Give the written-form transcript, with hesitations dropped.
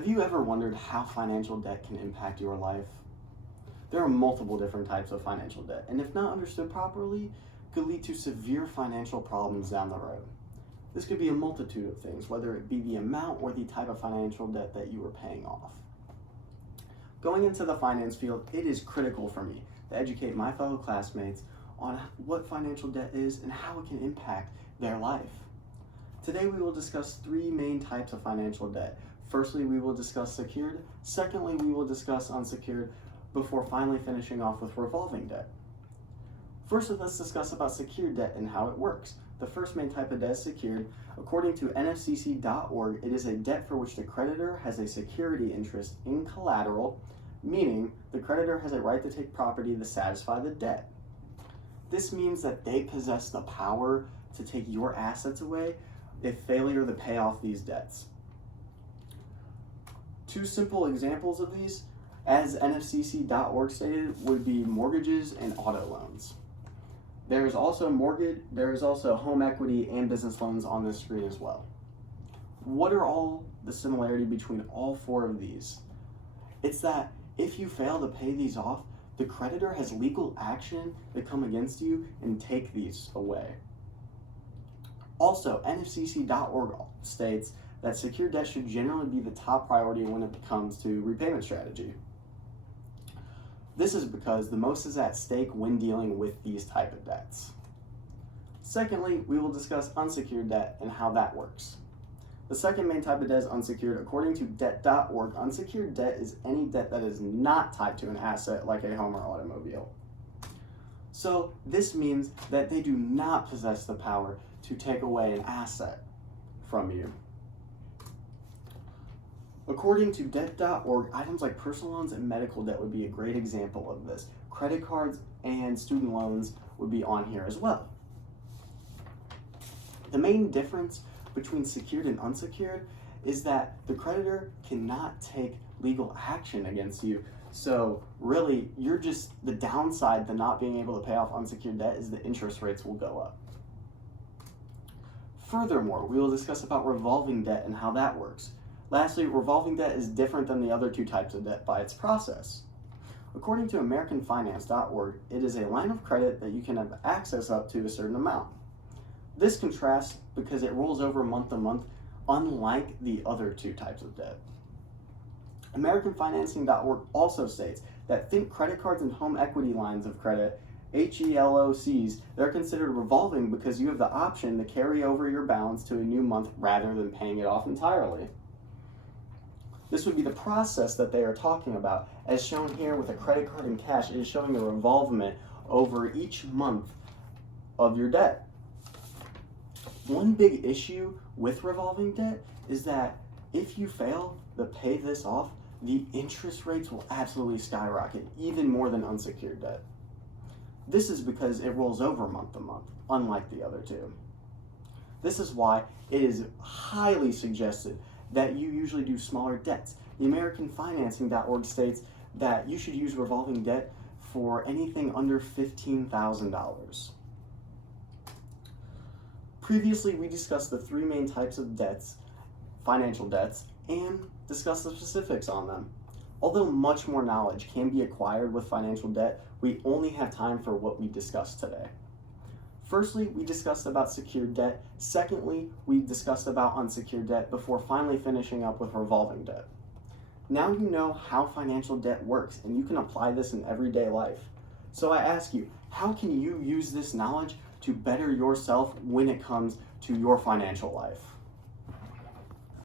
Have you ever wondered how financial debt can impact your life? There are multiple different types of financial debt, and if not understood properly, could lead to severe financial problems down the road. This could be a multitude of things, whether it be the amount or the type of financial debt that you are paying off. Going into the finance field, it is critical for me to educate my fellow classmates on what financial debt is and how it can impact their life. Today we will discuss three main types of financial debt. Firstly, we will discuss secured. Secondly, we will discuss unsecured, before finally finishing off with revolving debt. First, let's discuss about secured debt and how it works. The first main type of debt is secured. According to nfcc.org, it is a debt for which the creditor has a security interest in collateral, meaning the creditor has a right to take property to satisfy the debt. This means that they possess the power to take your assets away if failure to pay off these debts. Two simple examples of these, as nfcc.org stated, would be mortgages and auto loans. There is also home equity and business loans on this screen as well. What are all the similarity between all four of these? It's that if you fail to pay these off, the creditor has legal action to come against you and take these away. Also, nfcc.org states that secured debt should generally be the top priority when it comes to repayment strategy. This is because the most is at stake when dealing with these type of debts. Secondly, we will discuss unsecured debt and how that works. The second main type of debt is unsecured. According to debt.org, unsecured debt is any debt that is not tied to an asset like a home or automobile. So this means that they do not possess the power to take away an asset from you. According to debt.org, items like personal loans and medical debt would be a great example of this. Credit cards and student loans would be on here as well. The main difference between secured and unsecured is that the creditor cannot take legal action against you. So really, you're just, the downside to not being able to pay off unsecured debt is the interest rates will go up. Furthermore, we will discuss about revolving debt and how that works. Lastly, revolving debt is different than the other two types of debt by its process. According to AmericanFinance.org, it is a line of credit that you can have access up to a certain amount. This contrasts because it rolls over month to month, unlike the other two types of debt. AmericanFinancing.org also states that think credit cards and home equity lines of credit, HELOCs, they're considered revolving because you have the option to carry over your balance to a new month rather than paying it off entirely. This would be the process that they are talking about. As shown here with a credit card and cash, it is showing the revolvement over each month of your debt. One big issue with revolving debt is that if you fail to pay this off, the interest rates will absolutely skyrocket, even more than unsecured debt. This is because it rolls over month to month, unlike the other two. This is why it is highly suggested that you usually do smaller debts. The AmericanFinancing.org states that you should use revolving debt for anything under $15,000. Previously, we discussed the three main types of debts, financial debts, and discussed the specifics on them. Although much more knowledge can be acquired with financial debt, we only have time for what we discussed today. Firstly, we discussed about secured debt. Secondly, we discussed about unsecured debt before finally finishing up with revolving debt. Now you know how financial debt works and you can apply this in everyday life. So I ask you, how can you use this knowledge to better yourself when it comes to your financial life?